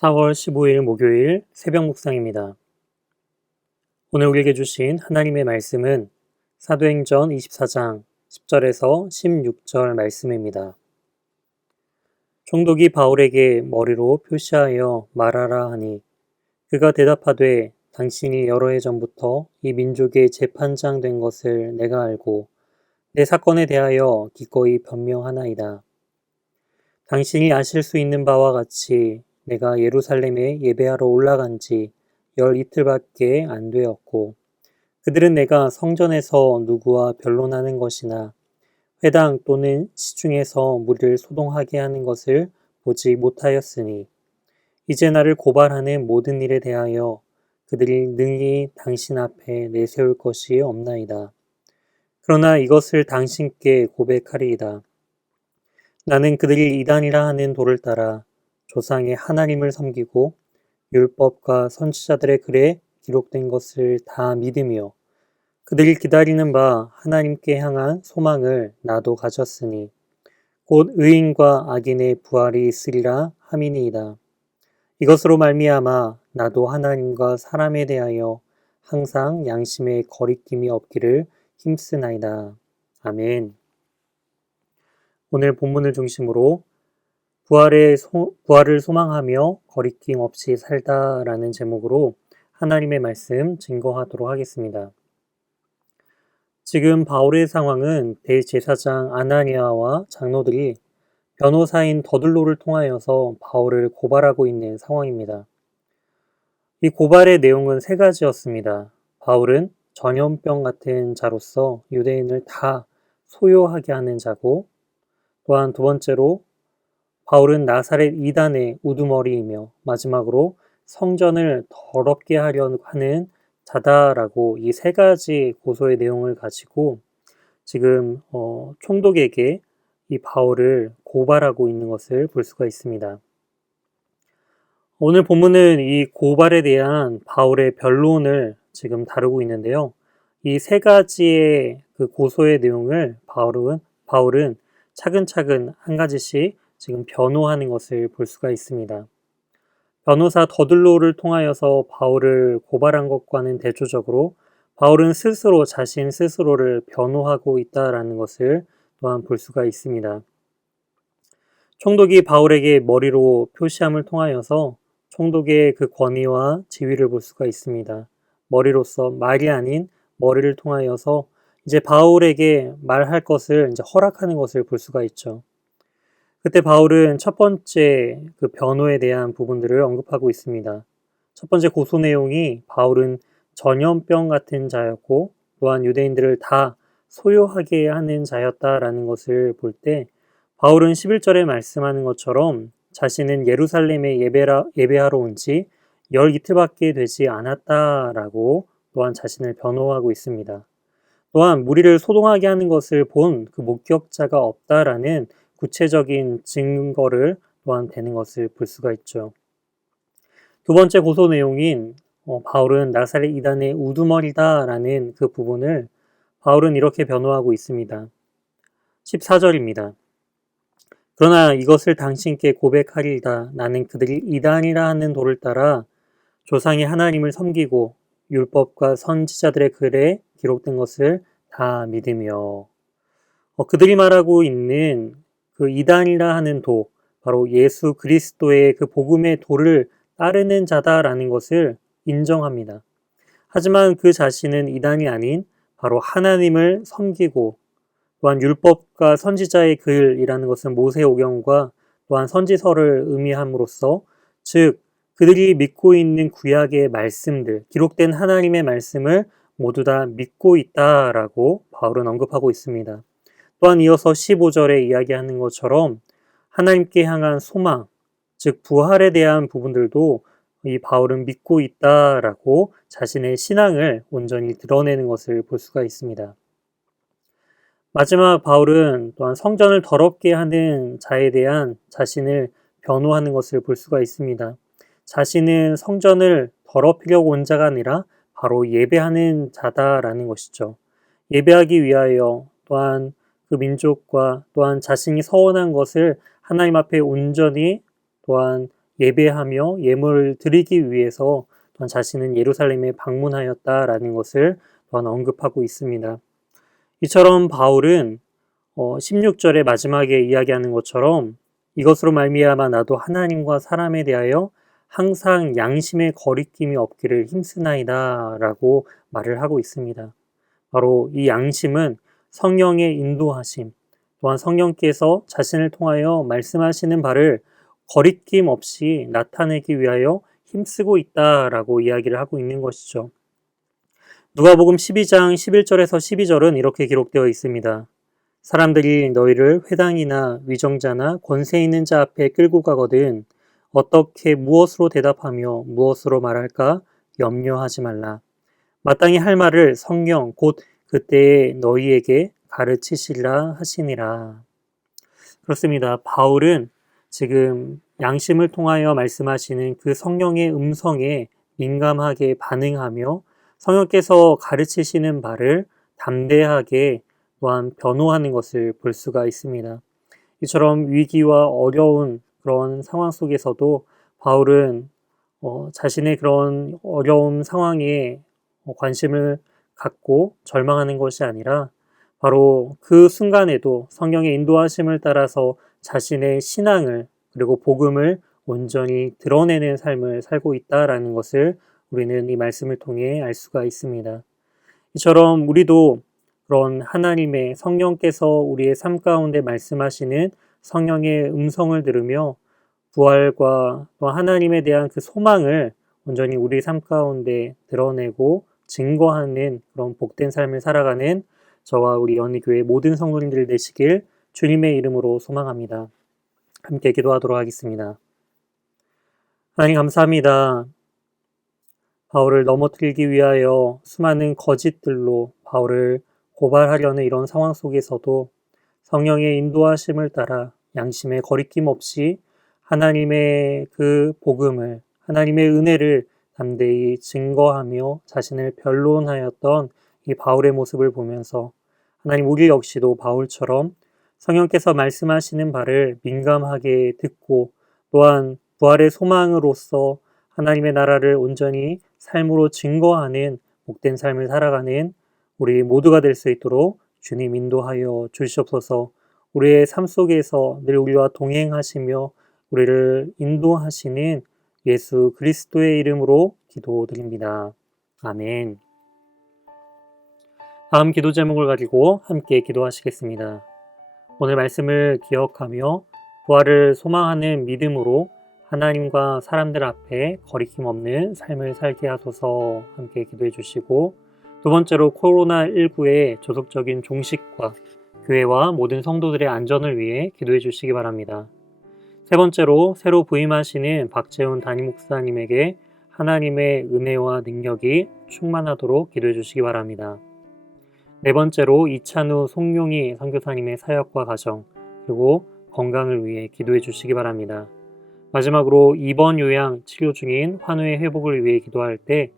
4월 15일 목요일 새벽 묵상입니다. 오늘 우리에게 주신 하나님의 말씀은 사도행전 24장 10절에서 16절 말씀입니다. 총독이 바울에게 머리로 표시하여 말하라 하니 그가 대답하되 당신이 여러 해 전부터 이 민족의 재판장 된 것을 내가 알고 내 사건에 대하여 기꺼이 변명하나이다. 당신이 아실 수 있는 바와 같이 내가 예루살렘에 예배하러 올라간 지 열 이틀밖에 안 되었고 그들은 내가 성전에서 누구와 변론하는 것이나 회당 또는 시중에서 무리를 소동하게 하는 것을 보지 못하였으니 이제 나를 고발하는 모든 일에 대하여 그들이 능히 당신 앞에 내세울 것이 없나이다. 그러나 이것을 당신께 고백하리이다. 나는 그들이 이단이라 하는 도를 따라 조상의 하나님을 섬기고 율법과 선지자들의 글에 기록된 것을 다 믿으며 그들이 기다리는 바 하나님께 향한 소망을 나도 가졌으니 곧 의인과 악인의 부활이 있으리라 함이니이다. 이것으로 말미암아 나도 하나님과 사람에 대하여 항상 양심의 거리낌이 없기를 힘쓰나이다. 아멘. 오늘 본문을 중심으로 부활을 소망하며 거리낌 없이 살다라는 제목으로 하나님의 말씀 증거하도록 하겠습니다. 지금 바울의 상황은 대제사장 아나니아와 장로들이 변호사인 더들로를 통하여서 바울을 고발하고 있는 상황입니다. 이 고발의 내용은 세 가지였습니다. 바울은 전염병 같은 자로서 유대인을 다 소요하게 하는 자고, 또한 두 번째로 바울은 나사렛 이단의 우두머리이며 마지막으로 성전을 더럽게 하려고 하는 자다라고 이 세 가지 고소의 내용을 가지고 지금 총독에게 이 바울을 고발하고 있는 것을 볼 수가 있습니다. 오늘 본문은 이 고발에 대한 바울의 변론을 지금 다루고 있는데요. 이 세 가지의 그 고소의 내용을 바울은 차근차근 한 가지씩 지금 변호하는 것을 볼 수가 있습니다. 변호사 더들로를 통하여서 바울을 고발한 것과는 대조적으로 바울은 스스로 자신 스스로를 변호하고 있다라는 것을 또한 볼 수가 있습니다. 총독이 바울에게 머리로 표시함을 통하여서 총독의 그 권위와 지위를 볼 수가 있습니다. 머리로서 말이 아닌 머리를 통하여서 이제 바울에게 말할 것을 이제 허락하는 것을 볼 수가 있죠. 그때 바울은 첫 번째 그 변호에 대한 부분들을 언급하고 있습니다. 첫 번째 고소 내용이 바울은 전염병 같은 자였고 또한 유대인들을 다 소요하게 하는 자였다라는 것을 볼 때 바울은 11절에 말씀하는 것처럼 자신은 예루살렘에 예배하러 온 지 열 이틀밖에 되지 않았다라고 또한 자신을 변호하고 있습니다. 또한 무리를 소동하게 하는 것을 본 그 목격자가 없다라는 구체적인 증거를 또한 대는 것을 볼 수가 있죠. 두 번째 고소 내용인 바울은 나사렛 이단의 우두머리다라는 그 부분을 바울은 이렇게 변호하고 있습니다. 14절입니다. 그러나 이것을 당신께 고백하리이다. 나는 그들이 이단이라 하는 도를 따라 조상의 하나님을 섬기고 율법과 선지자들의 글에 기록된 것을 다 믿으며 그들이 말하고 있는 그 이단이라 하는 도, 바로 예수 그리스도의 그 복음의 도를 따르는 자다라는 것을 인정합니다. 하지만 그 자신은 이단이 아닌 바로 하나님을 섬기고 또한 율법과 선지자의 글이라는 것은 모세오경과 또한 선지서를 의미함으로써 즉 그들이 믿고 있는 구약의 말씀들, 기록된 하나님의 말씀을 모두 다 믿고 있다라고 바울은 언급하고 있습니다. 또한 이어서 15절에 이야기하는 것처럼 하나님께 향한 소망, 즉 부활에 대한 부분들도 이 바울은 믿고 있다라고 자신의 신앙을 온전히 드러내는 것을 볼 수가 있습니다. 마지막 바울은 또한 성전을 더럽게 하는 자에 대한 자신을 변호하는 것을 볼 수가 있습니다. 자신은 성전을 더럽히려고 온 자가 아니라 바로 예배하는 자다라는 것이죠. 예배하기 위하여 또한 그 민족과 또한 자신이 서원한 것을 하나님 앞에 온전히 또한 예배하며 예물을 드리기 위해서 또한 자신은 예루살렘에 방문하였다라는 것을 또한 언급하고 있습니다. 이처럼 바울은 16절의 마지막에 이야기하는 것처럼 이것으로 말미암아 나도 하나님과 사람에 대하여 항상 양심의 거리낌이 없기를 힘쓰나이다 라고 말을 하고 있습니다. 바로 이 양심은 성령의 인도하심, 또한 성령께서 자신을 통하여 말씀하시는 바를 거리낌 없이 나타내기 위하여 힘쓰고 있다라고 이야기를 하고 있는 것이죠. 누가복음 12장 11절에서 12절은 이렇게 기록되어 있습니다. 사람들이 너희를 회당이나 위정자나 권세 있는 자 앞에 끌고 가거든 어떻게 무엇으로 대답하며 무엇으로 말할까 염려하지 말라. 마땅히 할 말을 성령 곧 그때에 너희에게 가르치시리라 하시니라. 그렇습니다. 바울은 지금 양심을 통하여 말씀하시는 그 성령의 음성에 민감하게 반응하며 성령께서 가르치시는 바를 담대하게 또한 변호하는 것을 볼 수가 있습니다. 이처럼 위기와 어려운 그런 상황 속에서도 바울은 자신의 그런 어려운 상황에 관심을 갖고 절망하는 것이 아니라 바로 그 순간에도 성령의 인도하심을 따라서 자신의 신앙을 그리고 복음을 온전히 드러내는 삶을 살고 있다라는 것을 우리는 이 말씀을 통해 알 수가 있습니다. 이처럼 우리도 그런 하나님의 성령께서 우리의 삶 가운데 말씀하시는 성령의 음성을 들으며 부활과 또 하나님에 대한 그 소망을 온전히 우리 삶 가운데 드러내고 증거하는 그런 복된 삶을 살아가는 저와 우리 연희교회 모든 성도님들 되시길 주님의 이름으로 소망합니다. 함께 기도하도록 하겠습니다. 하나님 감사합니다. 바울을 넘어뜨리기 위하여 수많은 거짓들로 바울을 고발하려는 이런 상황 속에서도 성령의 인도하심을 따라 양심의 거리낌 없이 하나님의 그 복음을, 하나님의 은혜를 담대히 증거하며 자신을 변론하였던 이 바울의 모습을 보면서 하나님 우리 역시도 바울처럼 성령께서 말씀하시는 바를 민감하게 듣고 또한 부활의 소망으로서 하나님의 나라를 온전히 삶으로 증거하는 복된 삶을 살아가는 우리 모두가 될 수 있도록 주님 인도하여 주시옵소서. 우리의 삶 속에서 늘 우리와 동행하시며 우리를 인도하시는 예수 그리스도의 이름으로 기도드립니다. 아멘. 다음 기도 제목을 가지고 함께 기도하시겠습니다. 오늘 말씀을 기억하며 부활을 소망하는 믿음으로 하나님과 사람들 앞에 거리낌 없는 삶을 살게 하소서 함께 기도해 주시고, 두 번째로 코로나19의 조속적인 종식과 교회와 모든 성도들의 안전을 위해 기도해 주시기 바랍니다. 세 번째로 새로 부임하시는 박재훈 담임 목사님에게 하나님의 은혜와 능력이 충만하도록 기도해 주시기 바랍니다. 네 번째로 이찬우 송룡희 선교사님의 사역과 가정 그리고 건강을 위해 기도해 주시기 바랍니다. 마지막으로 입원 요양 치료 중인 환우의 회복을 위해 기도할 때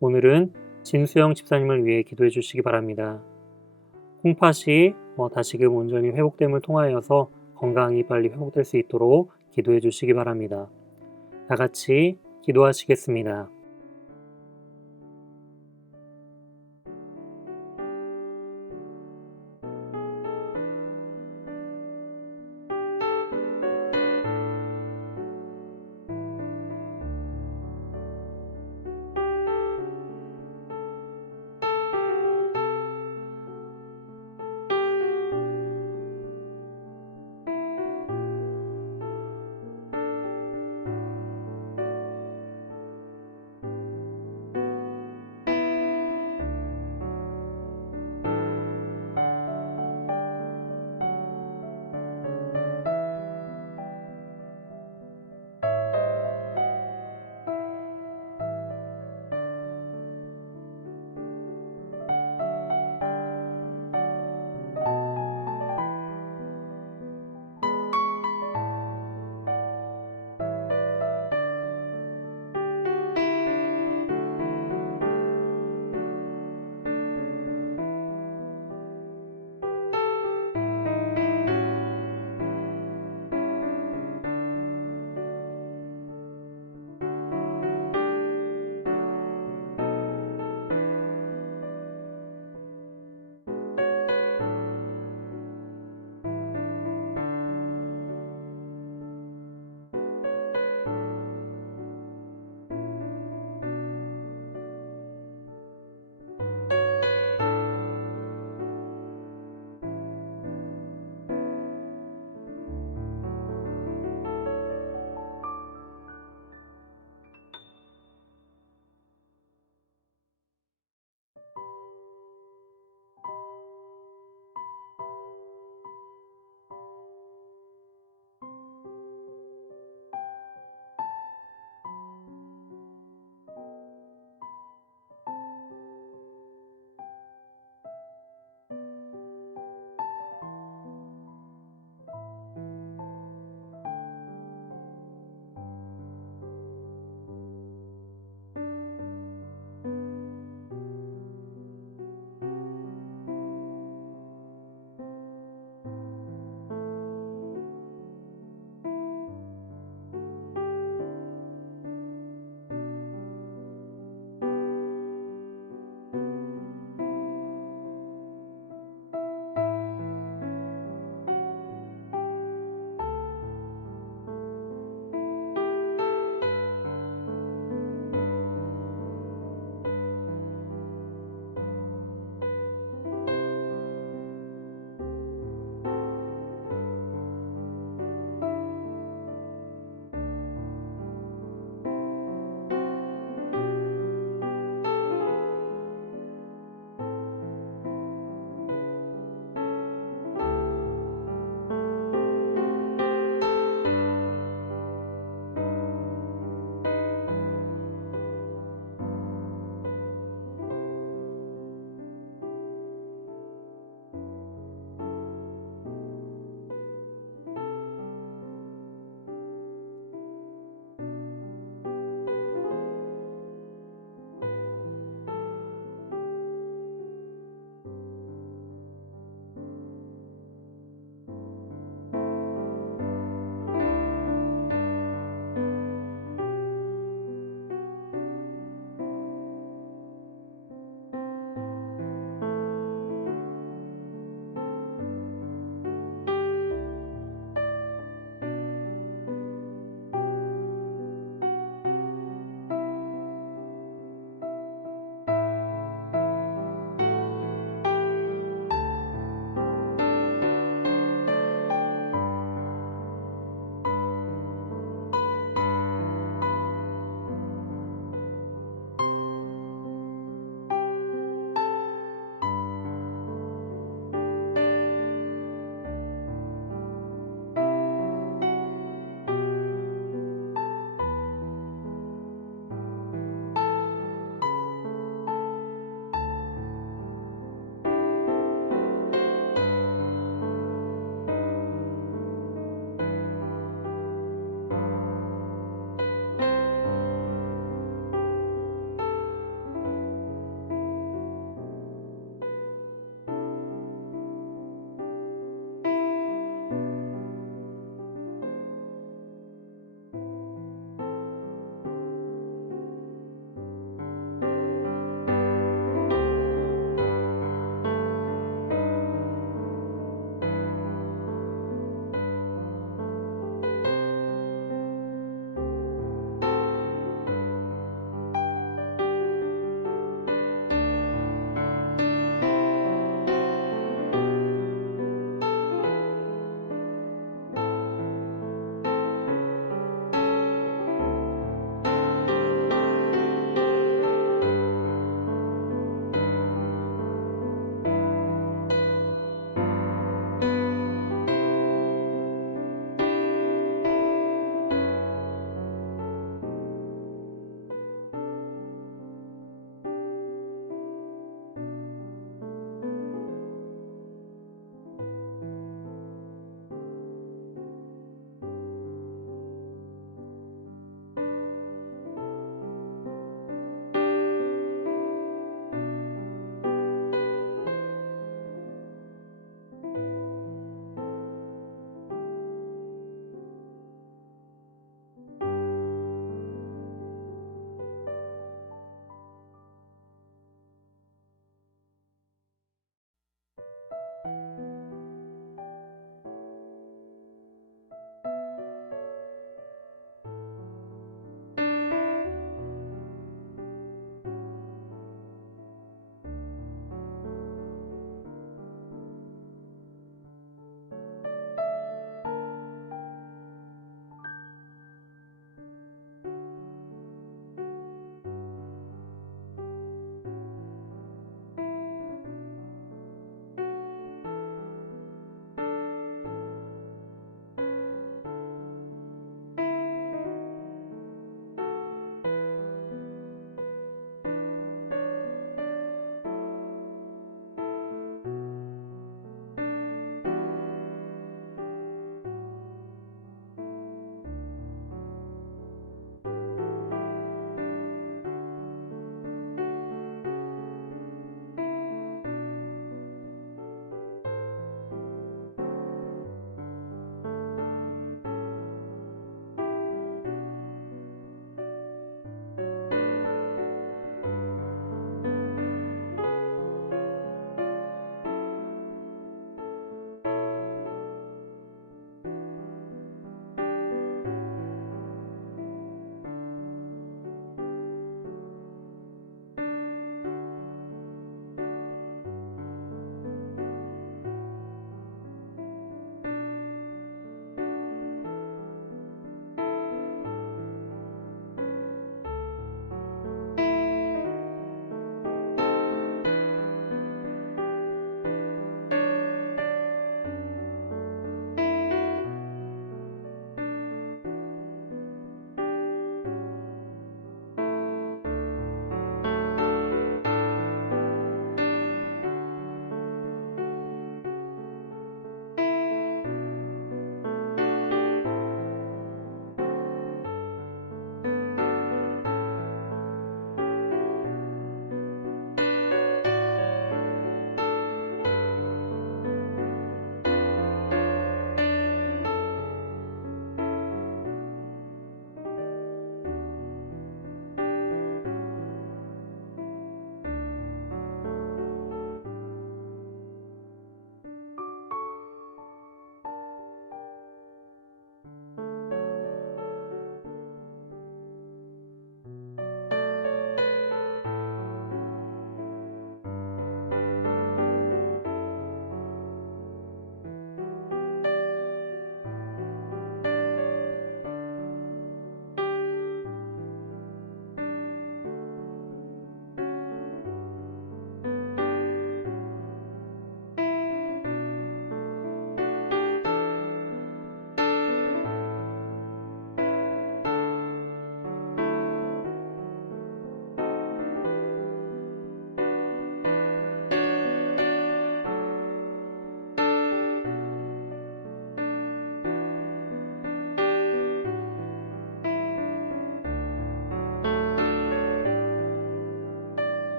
오늘은 진수영 집사님을 위해 기도해 주시기 바랍니다. 콩팥이 다시금 온전히 회복됨을 통하여서 건강이 빨리 회복될 수 있도록 기도해 주시기 바랍니다. 다 같이 기도하시겠습니다.